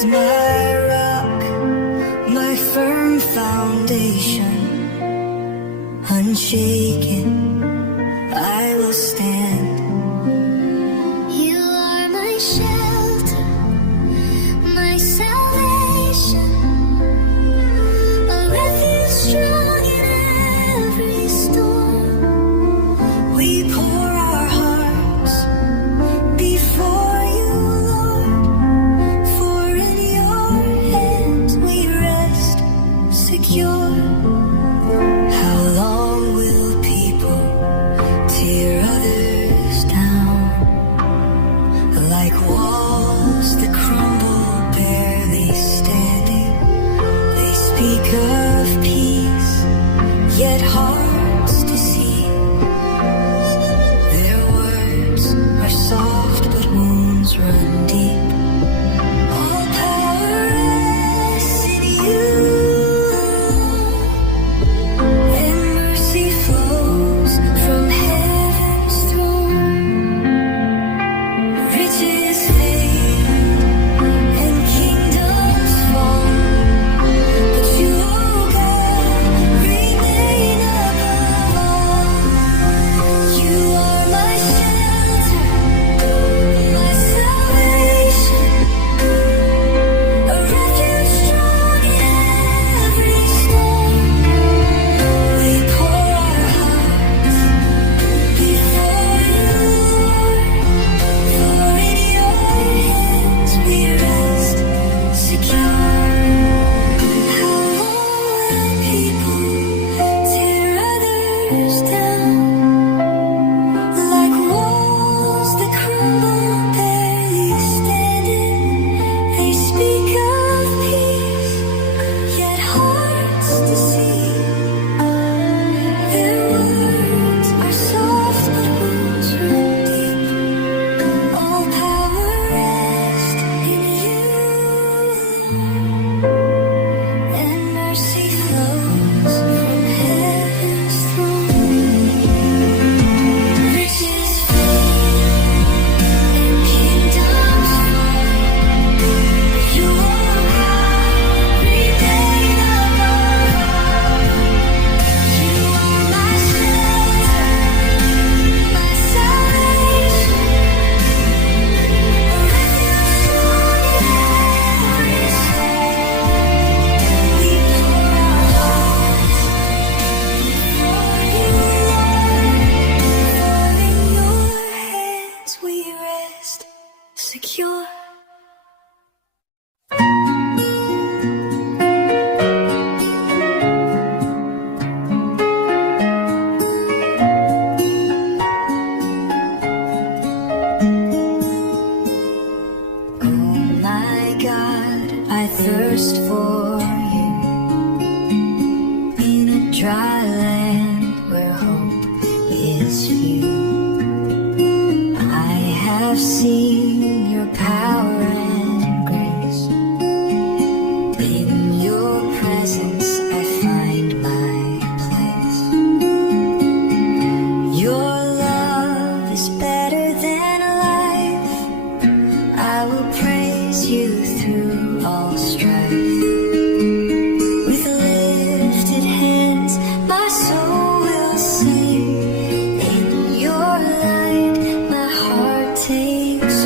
is my rock, my firm foundation. Unshaken, I will stand. You are my shelter, my salvation, a refuge strong in every storm. We pour our hearts before you, Lord, for in your hands we rest secure. How long will people tear others down, like walls that crumble barely standing? They speak of peace, yet hearts deceive. Their words are soft, but wounds run deep. All power rests in you, and mercy flows from heaven's throne. Riches fade and kingdoms fall, but you, O God, remain above all. You are my shelter, my salvation, a refuge strong in every storm. We pour our hearts before you, Lord, for in your hands we rest secure. How long will people tear others down, like walls that crumble barely standing? They speak of peace, yet hearts deceive. Their words are soft, but wounds run deep. All power rests in you, and mercy flows from heaven's throne. Riches fade and kingdoms fall, but you, O God, remain above all. You are my shelter, my salvation, a refuge strong in every storm. We pour our hearts before you, Lord, for in your hands we rest secure. Oh my God, I thirst for you in a dry land where hope is few. I have seen your power and grace. In your presence I find my place. Your love is better than life. I will praise you through all strife. With lifted hands, my soul will sing. In your light, my heart takes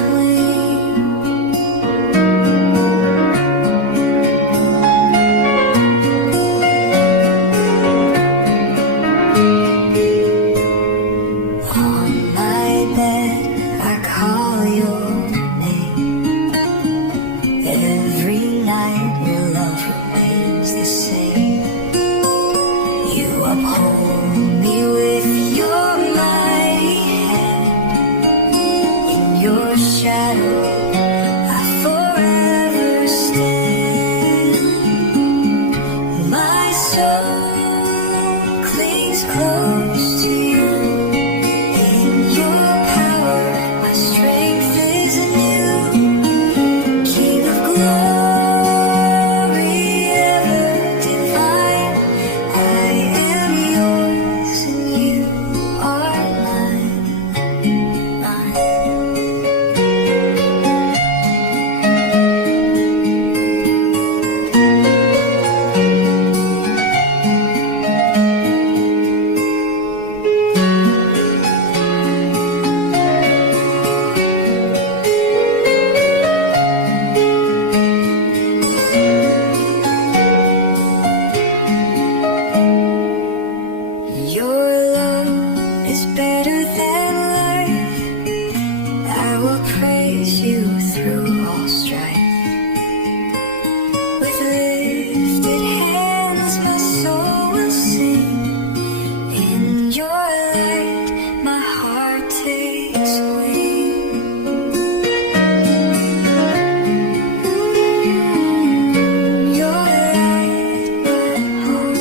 greater than life. I will praise you through all strife. With lifted hands, my soul will sing. In your light, my heart takes wing. Your light, my home.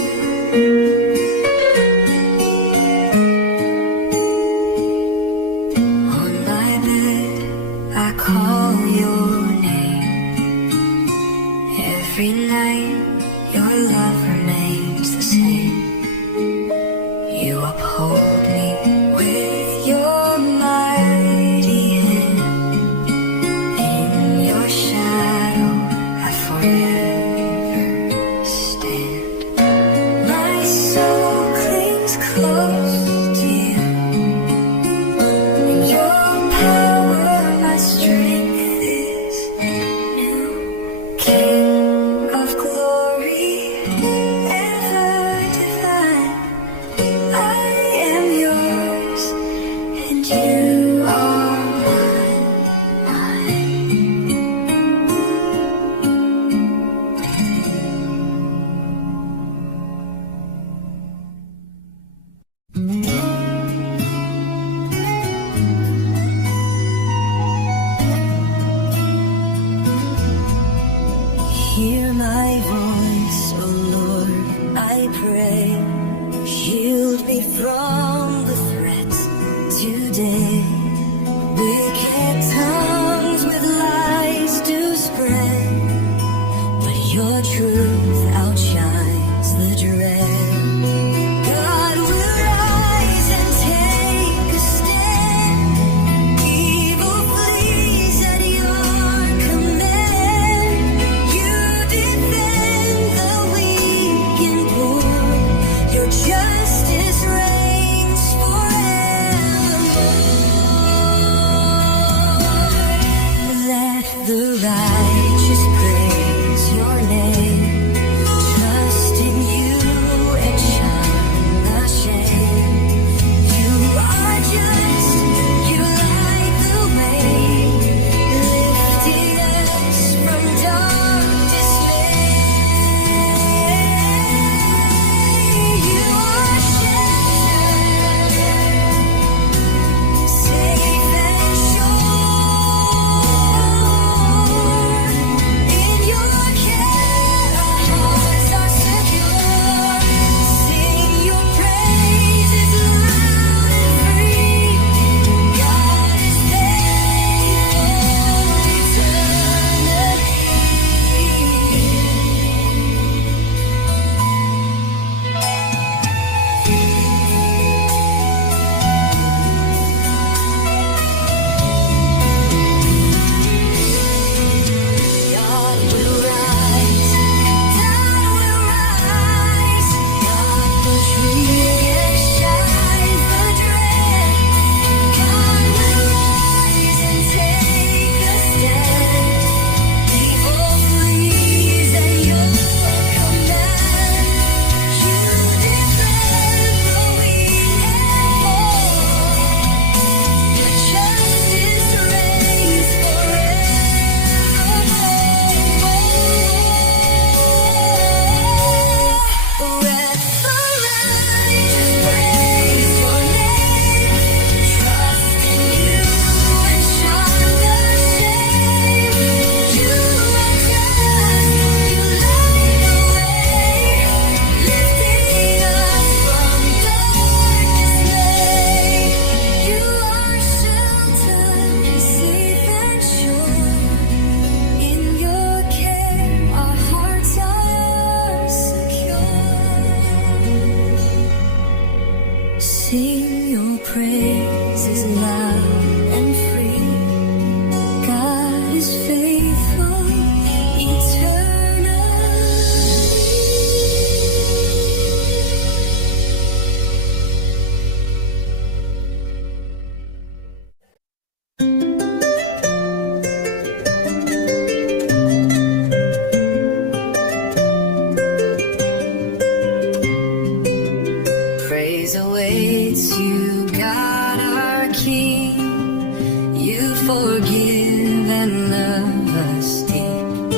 forgive and love us deep.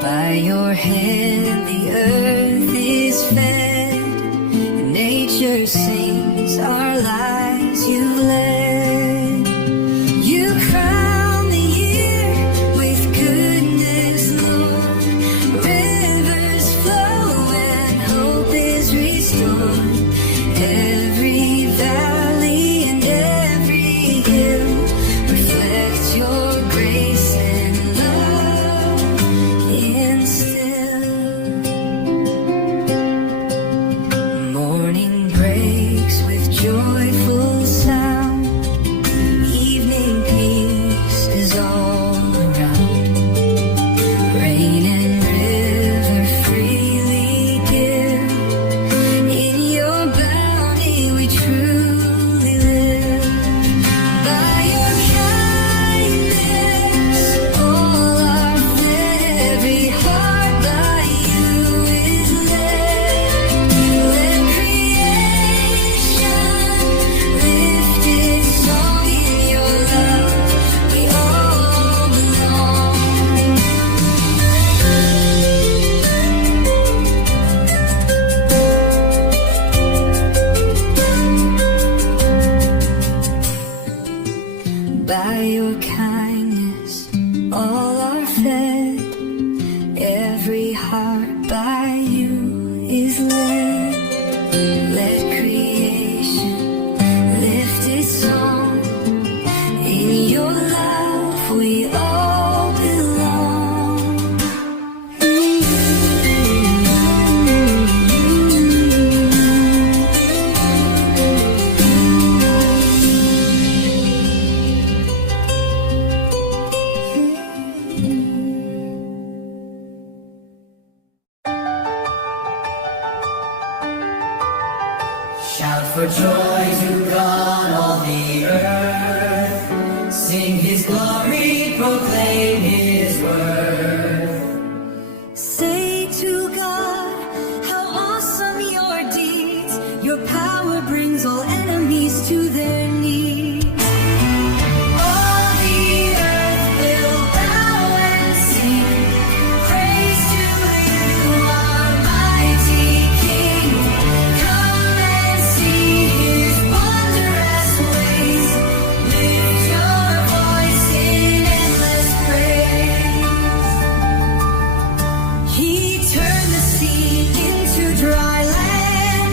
By your hand the earth is fed, and nature sings our lives you've led. You crown the year with goodness, Lord. Rivers flow and hope is restored. Every valley and every hill reflects your grace and love instill. Morning breaks with joyful sound. Evening peace is all around. Rain and river freely give. In your bounty we truly live. By your kindness all are fed. Every heart by you is led. Let creation lift its song. In your love we all belong. By your kindness all are fed. Every heart by you is led. Let creation lift its song. In your love we all belong. Shout for joy to God, all the earth. Sing His glory, proclaim His word. Say to God, how awesome your deeds. Your power brings all enemies to their knees. All the earth will bow and sing praise to you, our mighty King. Come and see His wondrous ways. Lift your voice in endless praise. He turned the sea into dry land.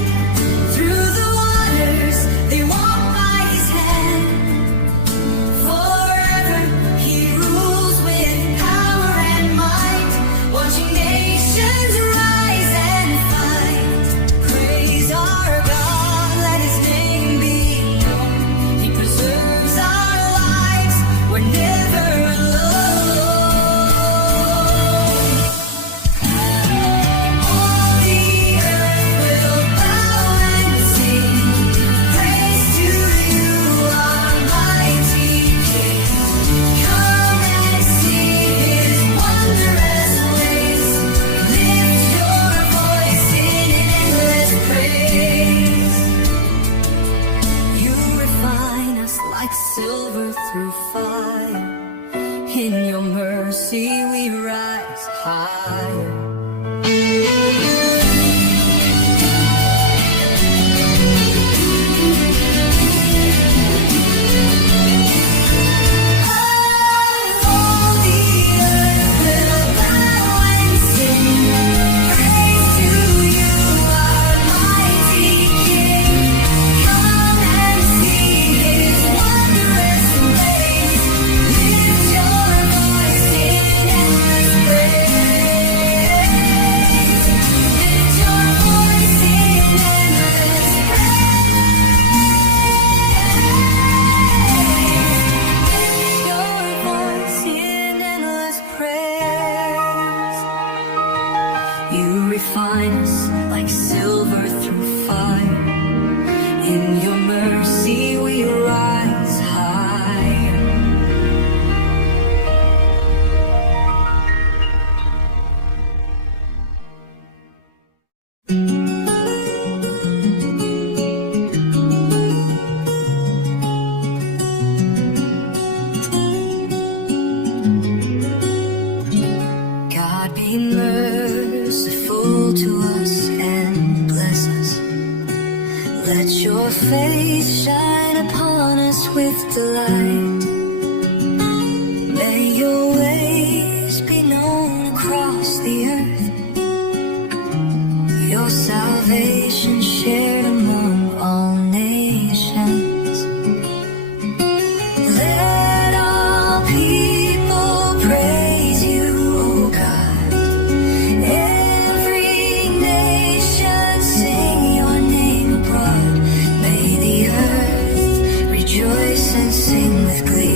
Through the waters they walk by His hand. Forever He rules with power and might, watching nations rise and fight. Praise our God, let His name be known. He preserves our lives, we're never alone. All the earth will bow and sing praise to you, our mighty King. Come and see His wondrous ways. Lift your voice in endless praise. You refine us like silver through fire. In your mercy we rise higher. All the earth will bow and sing praise to you, our mighty King. Come and see His wondrous ways. Lift your voice in endless praise. with delight. May your ways be known across the earth, your salvation shared among all nations. Let all people praise you, O God. Every nation sing your name abroad. May the earth rejoice and sing with glee.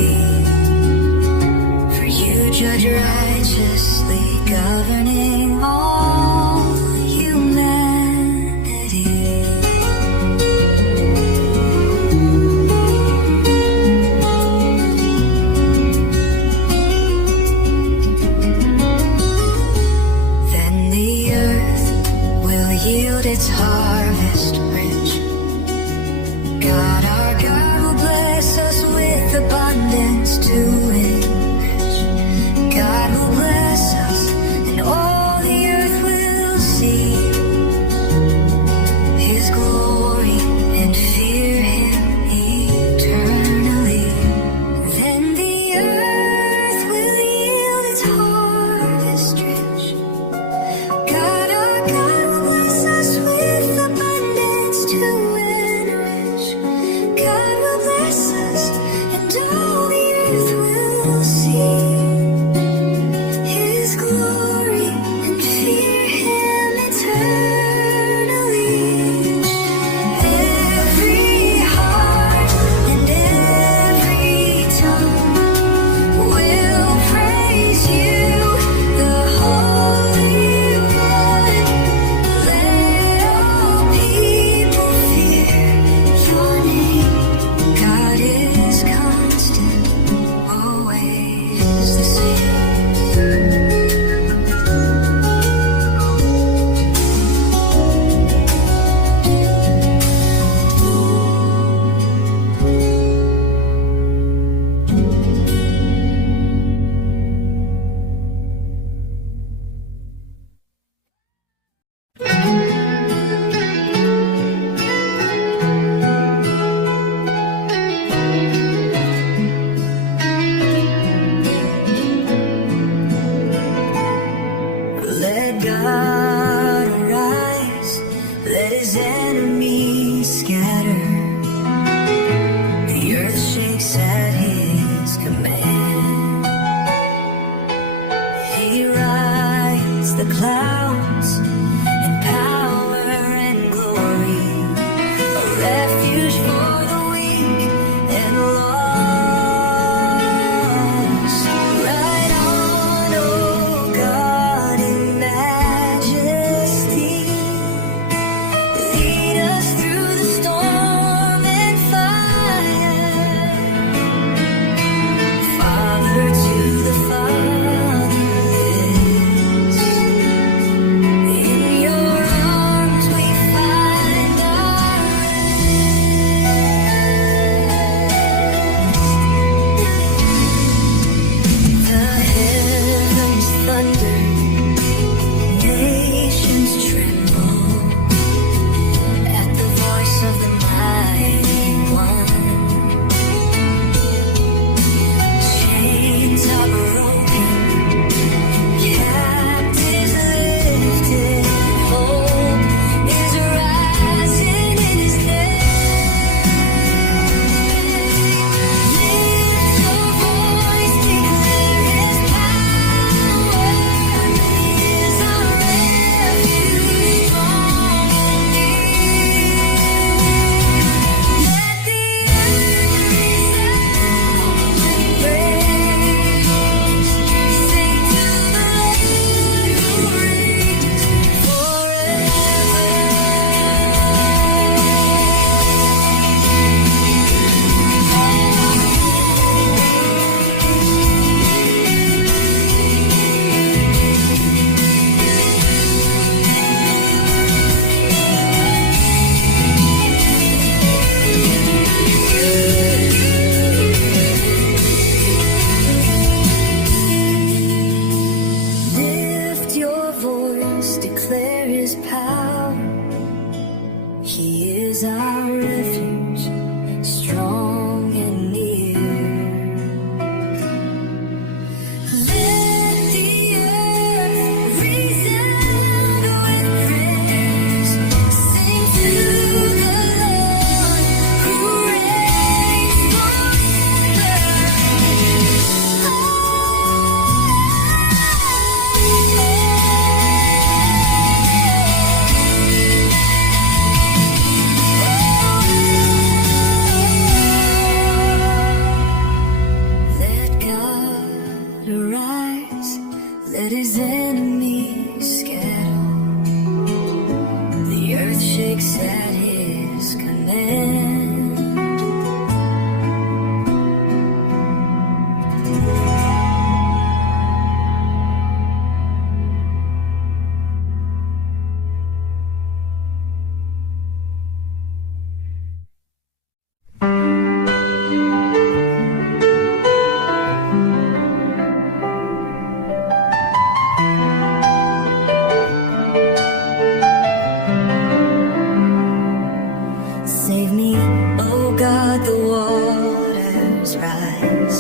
waters rise.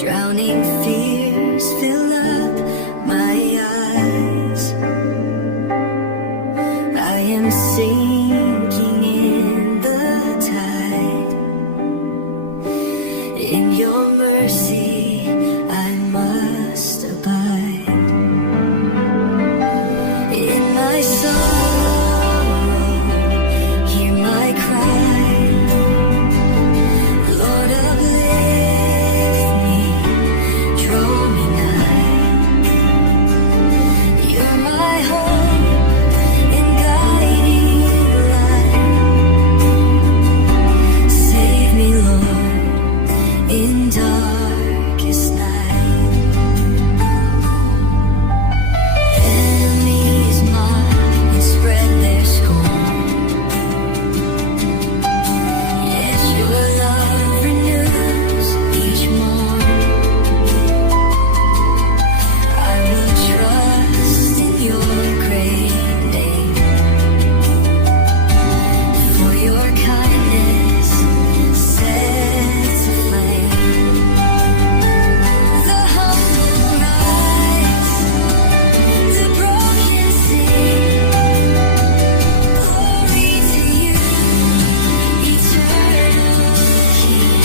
Drowning fears fill up my eyes. I am sinking in the tide. In your mercy I must abide. In my sorrow, hear my cry. Lord, uplift me, draw me nigh. You're my hope and guiding light. Save me, Lord, in darkest night. Enemies mock and spread their scorn. Yet your love renews each morn. I will trust in your great name. For your kindness sets aflame. The humble rise, the broken sing. Glory to you, eternal King.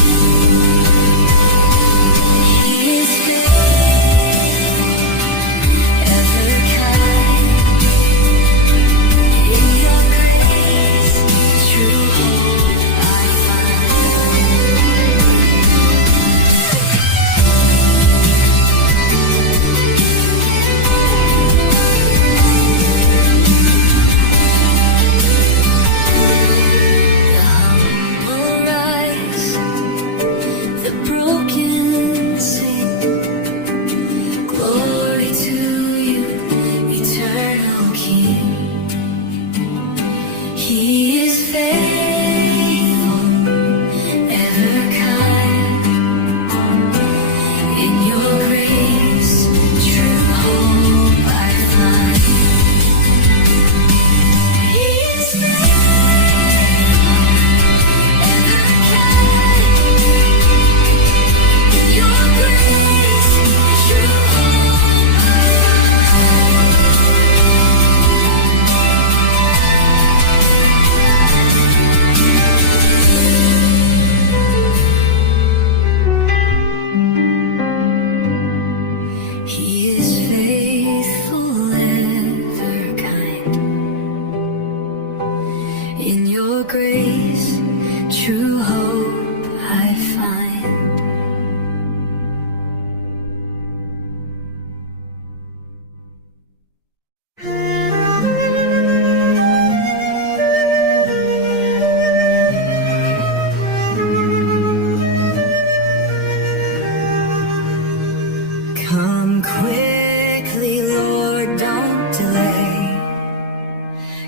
He is faithful, ever kind. In your grace, true hope I The humble rise, the broken sing. Glory to you, eternal King. He is faithful, ever kind. In your grace, true hope I find. He is faithful, ever kind. In your grace, true hope I find. He is faithful, ever kind. In your grace, true hope I find. Come quickly, Lord, don't delay.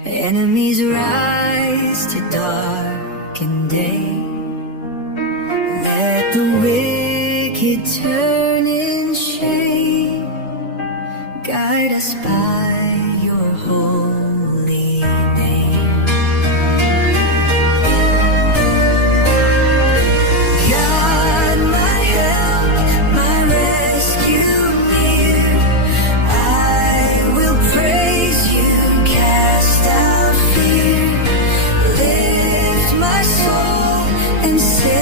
Enemies rise to darken day. Let the wicked turn in shame. Guide us by your holy name. God, my help, my rescue near. I will praise you, cast out fear. Lift my soul and save